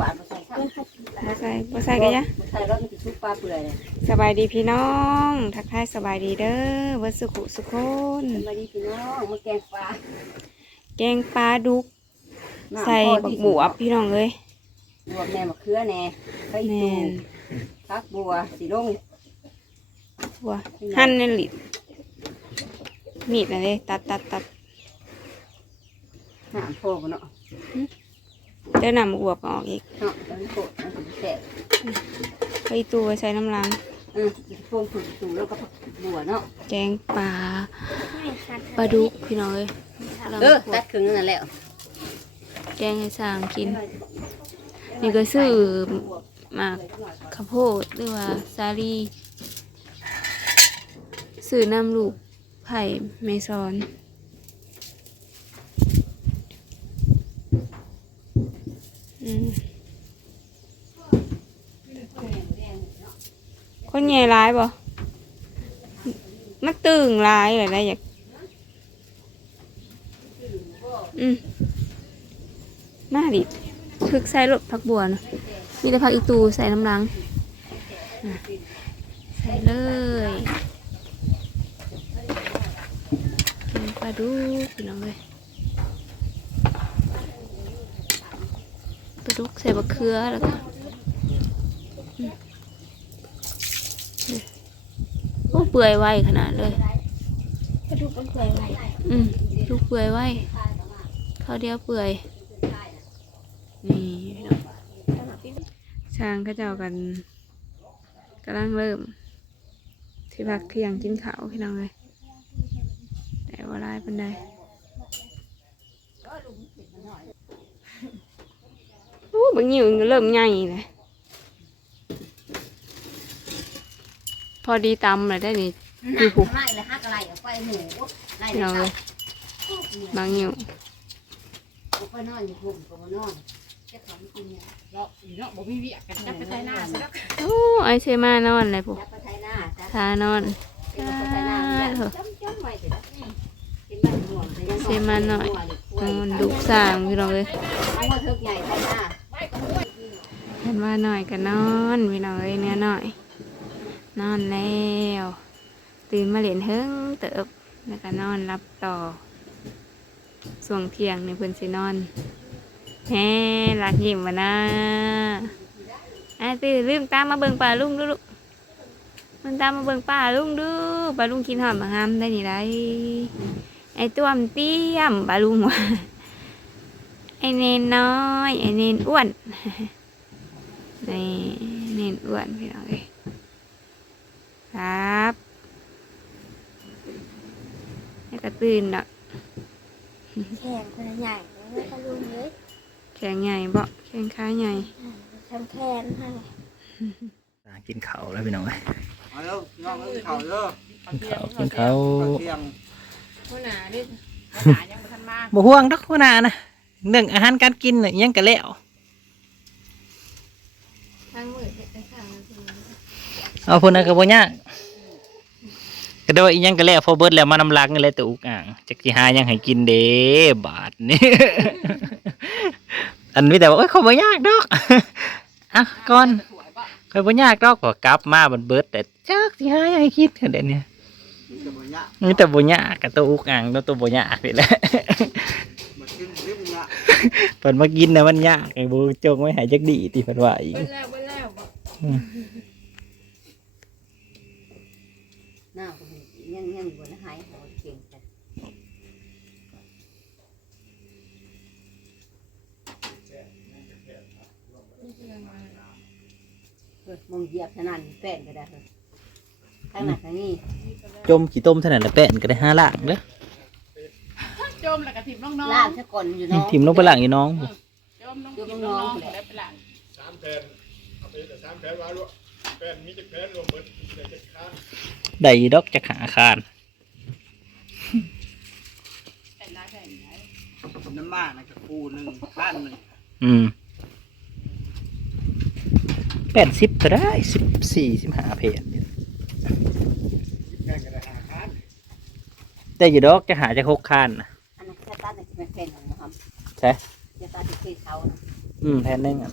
ปลาบ่ใส่ซ้บ่ใส่บ่ใส่กันยะำบ่ใส่แล้วมันสิชุบปลาเปื่อยเลยสบายดีพี่น้อง ทักทายสบายดีเด้อเวัดสุขุสุขคนสวัสดีพี่น้องมาแกงปลา แกงปลาดุก ใส่บักบวบพี่น้องเอ้ยบวบแหน่มะเขือแหน่ไข่แม่ตูนพักบัวสีลงบัวหั่นในหลิดมีดนะเด้ตัดตัดตัดน้ำโพกเนาะ เดี๋ยวนำบักบวบออกอีกเนาะแล้วมันโพกมันสิแซ่บไปตัวใส่น้ำลังเออสิโพกถูกตูแล้วก็พักบัวเนาะแกงปลาปลาดุกพี่น้องเอ้ยเออตัดครึ่งนั่นแหละแกงให้สร้างกิน นี่ก็ซื้อหมากข้าวโพดหรือว่าสาลีซื้อน้ำลูกไผ่เมซอน อืม คนใหญ่ร้ายบ่มันตึงร้ายเลยนะอยากอืมมาดิพึกใส่รถพักบัวนะมีแต่พักอีตูใส่น้ำลัง ใส่เลยกินปลาดุกพี่น้องเลยปลาดุกใส่บะเขือแล้วก็อืมโอ้ เปื่อยไวขนาดเลยกระดูกมันเปื่อยไว้อืมลูกเปื่อยไว้ข้าวเดียวเปื่อย นี่พี่น้องช้างก็เจ้ากันกำลังเริ่ม ที่พักเที่ยงกินข้าวพี่น้องเลยแต่ว่าลายปันใดโอ้บางอย่างเริ่มใหญ่เลย อดีตำเลยได้นี่ดูผูไล่เลยฮักอะไรเอาไปหมูไล่พี่เลน้องเลยยบางอย่างเอาไปนอนอยู่พุ่มก็บ่นอนจะทำกินเนี่ยเราเนาะบ่มีเวียกกันจับไปใส่หน้าซะแล้วโอ้ไอเชมานอนเลยปุ๊จับไปไทยหน้าจ้ะทานอนเก็บไปไทยหน้าจ้ะจ้ำจ้ำไว้เสร็จแล้วกินบ้านหม่วงแต่ยังเชมาหน่อยกล้วยนอนดุสร้างพี่น้องเลยเอามาเทิกใหญ่ไทยหน้าเห็นว่าหน่อยก็นอนพี่น้องเลยเนื้อหน่อย นอนแล้ว ตื่นมาเล่นเฮิงเติบแล้วก็นอนรับต่อส่วงเที่ยงในเพื่อนสินอนแฮ่รักยิ้มวะนะไอ้ตื่นลืมตามมาเบิ่งป่าลุงดูลูกมันตามมาเบิ่งป่าลุงดูป่าลุงกินหอมมางามได้นี่ไรไอ้ต้วมเตี้ยมป่าลุงว่าไอ้เนนน้อย ไอ้เนนอ้วนนี่เนนอ้วนพี่น้องเอ้ ครับให้กระตื่นดอกแข็งคนละใหญ่แล้วก็ลุงเลยแข็งใหญ่เบาแข็งขาใหญ่ทำแขนให้อ่ากินข้าวแล้วพี่น้องเอ้ยมาแล้วน้องเอ้ยเขาเด้อกินข้าวกินข้าวข้าวเที่ยงหัวหน้านี่หัวหน้ายังบ่ทันมาบ่ห่วงดอกหัวหน้านะเรื่องอาหารการกินน่ะอิหยังก็แล้ว ทั้งมือไอ้ข้าง เอาพุ่นน่ะก็บ่ยากก็ได้ว่าอีหยังก็แล้วพอเบิดแล้วมานำลังนี่แหละตัวอุกอ่างจักสิหาหยังให้กินเด้บาดนี่ อันมีแต่ว่าโอ้ยเขาบ่ยากดอกอะก่อนเขาบ่ยากดอกก็กลับมาบัดเบิดแต่จักสิหาหยังให้กินเดี๋ยวนี้มีแต่บ่ยะมีแต่บ่ยากกับตัวอุกอ่างตัวตัวบ่ยากนี่แหละมากินริมยะเพิ่นมากินนะมันยากไอ้บูจงไว้ใหายจักดีติเพิ่นว่าอีก เบิ่แล้วเบิ่แล้วบ่ ห น้าก็ยังยังบนหายหอเก่งจ้ะเออมองเหยียบขนาดนี้แป้นก็ได้เลยข้างหน้าข้างนี้จมขี้ต้มเท่านั้นแหละแป้นก็ได้ห้าล่างเด้อจมแล้วก็ทิ่มน้องล่างซะก่อนอยู่เนาะทิ่มลงไปล่างอีน้องๆจมน้องทิ่มน้องๆแล้วไปล้างสามแผ่นเอาไปแต่สามแผ่นวางด้วยแผ่นมีจักแผ่นรวมหมดเลยจักคาน ได้ดอกจะขาคานแต่ละแผ่นไหนน้ำมากนะกับปูหนึ่งข้านหนึ่งอืมแปดสิบก็ได้สิบสี่สิบห้าเพจแผ่นก็ได้หาข้านได้อยู่ดอกจะหาจะหกคานน่ะอันนั้นแค่ตัดแต่เป็นเป็นของนะครับใช่จะตัดที่เคยเขานะอืมแผ่นหนึงอะ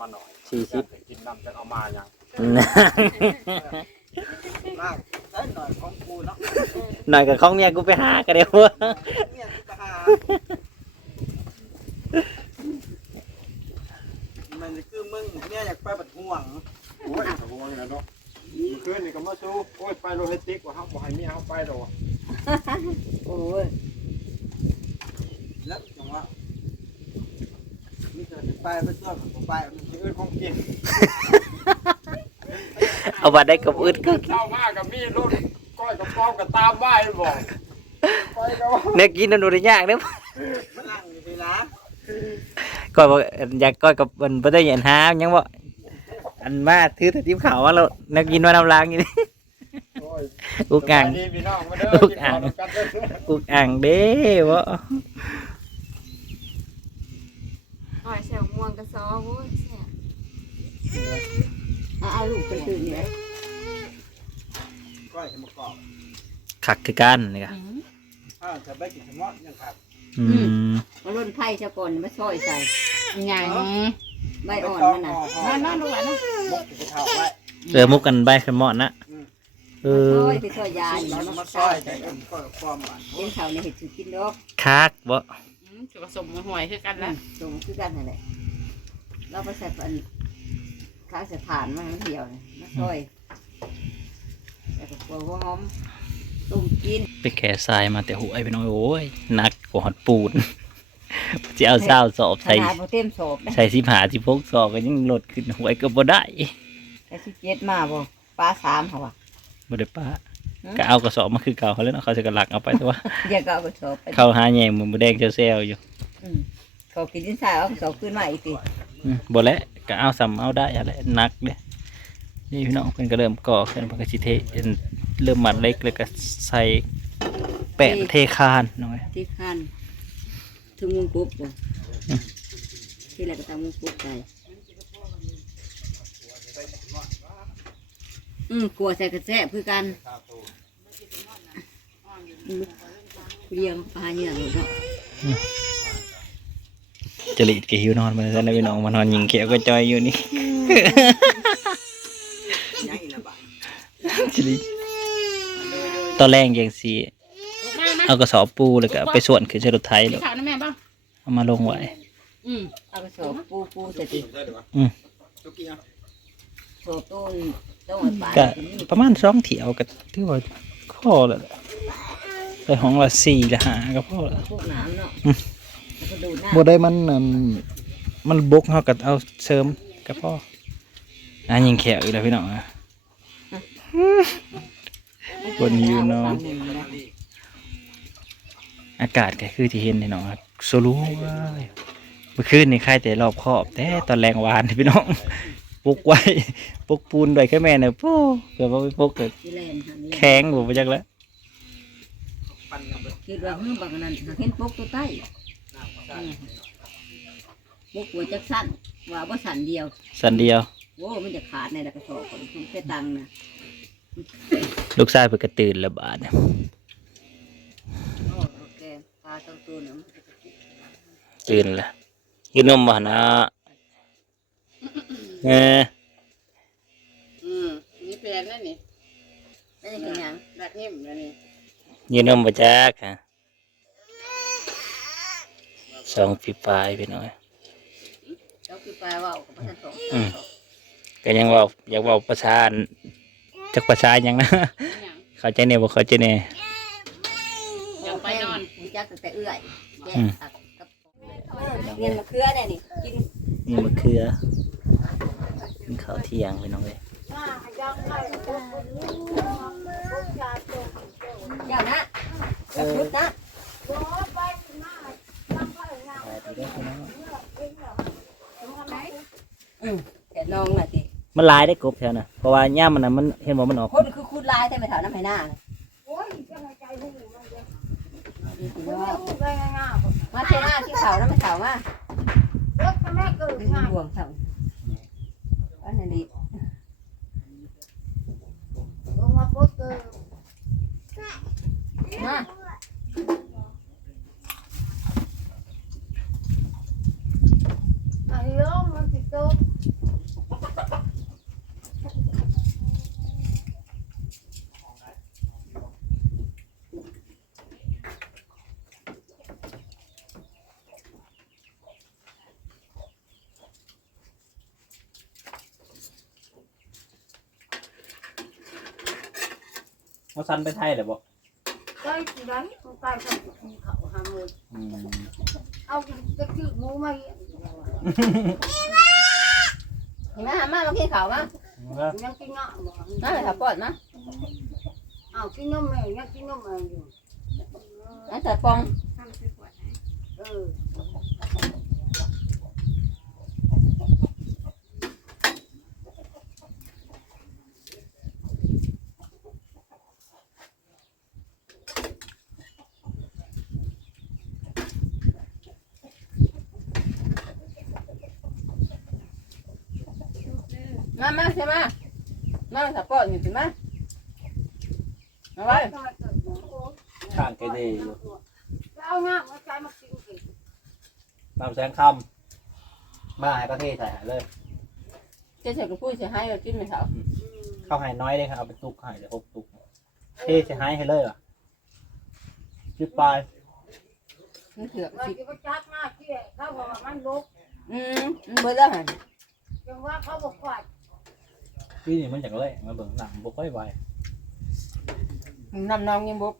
มาหน่อยสี่สิบกินน้ำจะเอามายังลากได้หน่อยของกูเนาะหน่อยกับของเมียกูไปหากันเดี๋ยววะเนี่ยกูไปหามันคือมึงเนี่ยอยากไปบัดห่วงโอ้ยสมมตินะเนาะเมื่อคืนนี่ก็มาสู้โอ้ยไปโรเฮติกว่าเฮาบ่ให้เมียเฮาไปดอกโอ้ยแล้วจังว่ามีเกิดไปไปช่วยผมไปมันสิ อื่นของกินเอาบัตรได้กับอึดก็เข้ามากับมีรถก้อยกับป้อมกับตามบ้านบอกไปก็ว่าเนื้อกินนั่นดูได้ยากเด้อมันนั่งอยู่ที่ร้านก้อยบอกอยากก้อยกับมันบ่ได้ยันหายังบ่อันมาถือแต่ทิมขาวว่าเราเนื้อกินว่าน้ำล้างอยู่นี่โอ้ยอุกอ่างสบยดีพี่น้องมาเด้อกินข้าวด้วยกันเด้ออุกอ่างเด้บ่หอยแซวม่วงกระซอโอ้ยแซ่บ เอาเอาลูกไปตื่นเนี่ยก้อยจะมากรอบคักคือกันนี่ก็อ้าวจะไปกินสมอยังครับอืมมาล่นไผ่ซะก่อนมาซอยใส่หยังใบอ่อนมันน่ะนอนนอนดูอะนะมกจะเท่าไว้เออมุกกันใบขมอนนะเอซออยไปซอยยาอยู่มันมามาซซออยยแต่ก็ก้อยความหวานเลี้ยงเขาในเห็ดสุกินดอกคักบ่อืมสิผสมหวยคือกันอืละมตรงคือกันนั่นแหละเราไปใส่อัน ข้าวใส่ถ่านมาทั้งเดียวนี่มาซอยแล้วก็กลัวว่าหอมต้มกินไปแก่ทรายมาแต่หัวไอ้พี่น้องโอ้ยหนักกว่าหอดปูนจะเอาเศร้าสอบขใส่นาดโปเต็มโสบนะใส่สิบหาสิพกสอบก็ยังลดขึ้นหวยก็บ่ได้ไอ้ที่เจ็ดมาบ่ปลาสามเขาว่ะบ่ได้ป้าหือ ก็เอากระสอบมาคือเก่าเขาแล้วเนาะเขาจะกระลักเอาไปแต่ว่า อย่าก็เอากระสอบไปเขาหาแยงมือบ่แดงเซลอยู่อืมเขากินดินทรายเอากระสอบขึ้นมาอีกทีอืมบ่แล้ว ก็เอาซ้ำเอาได้อะไรหนักเด้นี่พี่น้องเพิ่นก็เริ่มก่อขึ้นเพิ่นก็สิเทเริ่มมัดเล็กแล้วก็ใส่แปะเทคานน้อยที่ขั้นถึงมุงปุ๊บจ้ะที่แรกก็ทำมุงปุ๊บไปอืมกลัวใส่กระแสเพื่อกันอืมเรียงปลาเหยื่อเลยเนาะ จริตก็หิวนอนมาซั่นนะพี่น้องมานอนยิงเขียวก็จอยอยู่นี่ยังอีกนะบ้าจริตตอนแรกยังสิมามาเอากระสอบปูแล้วก็ไปส่วนขึ้นใส่รถไถกินแล้วข้าวนะแม่บ้างเอามาลงไว้อืมเอากระสอบปูปูใส่ติได้หรือวะตุกี้อะโซต้นต้องเอาปลาก็ตัวนี้ประมาณสองเถียวก็ถือว่าพ่อแล้วแหละไปห้องละสี่ละห้าก็พ่อแล้วพวกน้ำเนาะ อืมแล้วก็ดูดน้บ่ได้มันนั่นมันบกเฮาก็เอาเสริมก็พ่ออะยิงแขวอีกแล้วพี่น้องอะำคนอยู่เนาะปลาหนึ่งนะอากาศก็คือที่เห็นนี่เนาะสรู้ว้ายเมื่อคืนนี่ใครแต่รอบขอบ แต่ตอนแรงวานพี่น้องปลุกไว้ปลุกปูนด้วยแค่แม่เนี่ยโป้เกือบว่าไปปลุกเกิดที่แลนหันแลนแข็งบ่ไปจักแล้วปั่นกันไปคิดว่าเฮ้ยบางนั้นหาเห็นปกตัวใต้ น้ำใช่ปกหัวจักสั้นว่าว่าสั้นเดียว สันเดียวโว้มันจะขาดในกระสอบคนคุณแค่ตังค์นะลูกชายเพิ่นก็ตื่นแล้วบาดเนี่ยโอ้โอเคปลาต้องตัวหนึ่งตื่นแล้วกินนมบ่นะเอออืมนี่เป็นนั่นนี่ไม่ได้กินหยังแบบนิ่มเลยนี่ยืนนมบ่จักฮะ สองปีปลายไปหน่อยแล้วคือปลาว่าวกับปลาสองอืมก็ยังเว่าอยากเว่าภาษาอันจักภาษาหยังนะหยังเข้าใจแน่บ่เข้าใจแน่ยังไปนอนมีจักแต่เอื้อยแยอืกมตักกับเงินมะเขือเนี่ยนี่กินนี่มะเขือกินข้าวเที่ยงไปน้องเลยเดี๋ยวนะกระพุดนะ อืมแต่น้องน่ะสิมันหลายได้กบแถวน่ะเพราะว่าย่ามมันน่ะมันเห็นว่ามันออก คนคือคูดลายแต่ไม่เท่าน้ำไผ่หน้าเลยมาเทหน้าที่เขาน้ำไม่เท่ามาดึงห่วงเท่าอันนั้นดีมาเอาซันไปไทยเลยบ่ได้ที่ไหนกูตายกันกูเขา lớn nó thì tốt nó xanh bên thay là bộ đây thì đấy tay không khẩu hàng người ừ. ông cái chữ ngô mày เห็นไหมหามามากินข้าวมายังกินเงาะบ่นั่นแหละปอดนะเอากินนมแม่ยังกินนมแม่อยู่นั่นแต่ปองทำซื้อขวดให้เออ มามาใช่ไหม มาสะปอดอยู่ใช่ไหมมาไว้ข้างแกดยอยู่เอางามาใจมากินกินนำแสงคำมาให้ประเทศไทยเลยจะเสร็จกับปุ้ยจะให้เรากินไหมครับเข้าให้น้อยเลยครับเอาไปตุกให้เดี๋ยวหกตุกเทจะให้ให้เลยเหรอจุดปลายมันเถื่อกเราสิจะไปจัดหน้าที่เขาบอกว่ามันลุกอืมมันเบื่อแล้วหันยังว่าเขาบอกว่า พี่นี่มันจากเลยมาเบิ่งหนังบ่ค่อยไหวน้ำนองยังบุก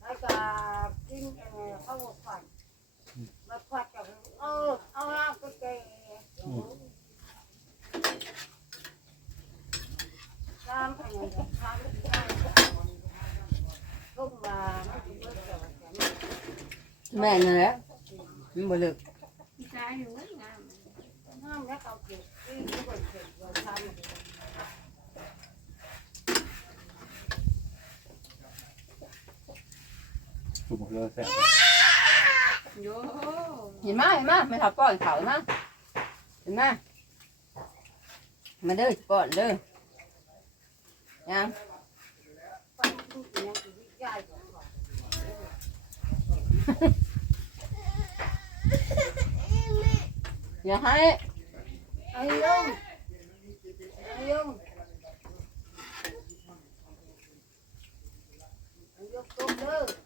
ไอ้กากินเออเขาบอกว่ามาควัดกับเออเอาล่างก็เกยตามไปเลยตามไปทุ่มมาไม่ถึงเมื่อเกิดแม่นี่นแหละมันบ่เลิกพี่ชายอยู่งามน้ำแล้วเขาเก็บที่เขาบอกเก็บไว้ทำ ถูกเลยแซ่บโยเห็นไหมเห็นไหมไม่ทับป้อนเขานะเห็นไหมาเด้อป้อนเด้อยังอย่าให้ไอ้ลุงไอ้ลุงไอ้ลุงตุ้มเด้อ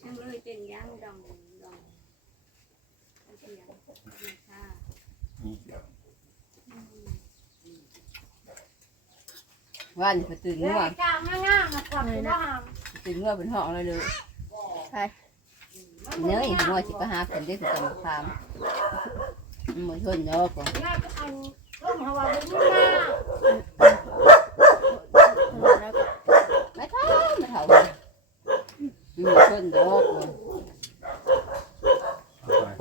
ช่างเลยเป็นย่างดองดองมันเป็นย่างธรรมชาติว่านี่ก็ตื่นเดี๋ยงัววจ้างง่ายๆมาขวัญว่าตื่นงัวเป็นห้องเลยเลยเนื้ออีกงัวสิไปหาคนได้ถึงจะมาทำมันบ่ทนเนาะก่อนง่ายก็อัน ต้มหัวบุ้งมาไม่เท่าไม่เท่าเลยมันบ่ทนเนาะก่อน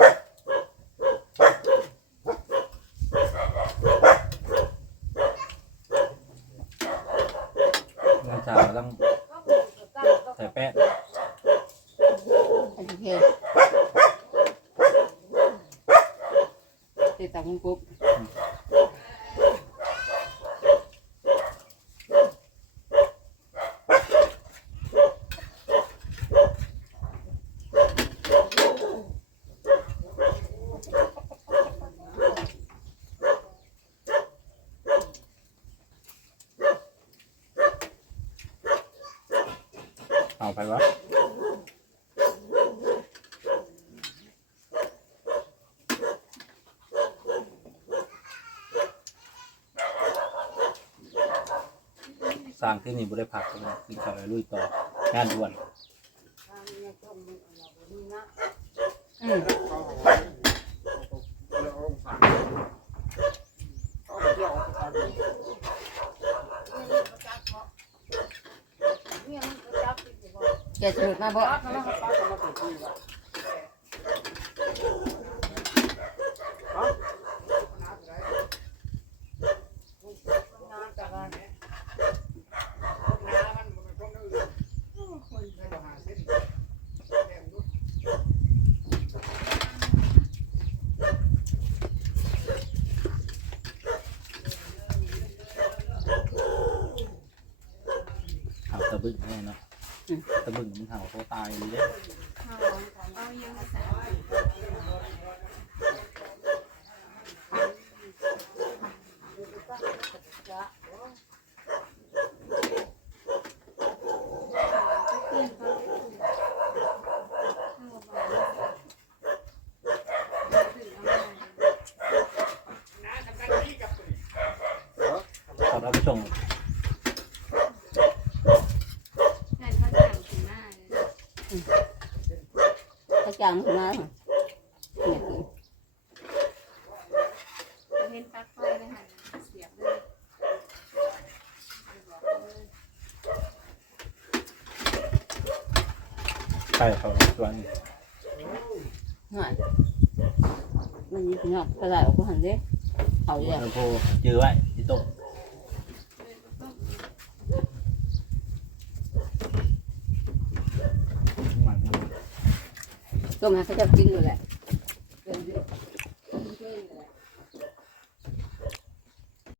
เงินจ่ายต้องใส่แป้งโอเคติดตามคุณปุ๊บ สร้างที่นี่บ่ได้พักเลยกินข้าวแล้วลุยต่องานด่วนอืมเขาเอาไว้แล้วเอาองศาเอาไปเที่ยวเอาไปทานดู เนี่ยมันก็จับติดอยู่บ่ แกจะหลุดมาบ่ ป้าก็มาป้าก็มาเปิดที่ละ นานแต่ว่า เห่าตะบึงแน่เนาะตะ บึงมันเห่าเขาตายเลยเด้เอาเอายังภาษา ส่ง แม่นเขาจ้างขึ้นมาเลย ถ้า จางขึ้นมาเนี่ยกินเขาเห็นปลั๊กไฟเลยหันเสียบเลยไปบอกเลยใช่เขาส่วนหน่อยมันมีเนาะกระไรออกก็หันเด้เขาเนี่ยลำโพจื้อไว้ที่ต้มมัน ต้มให้เขาจะกินอยู่แหละ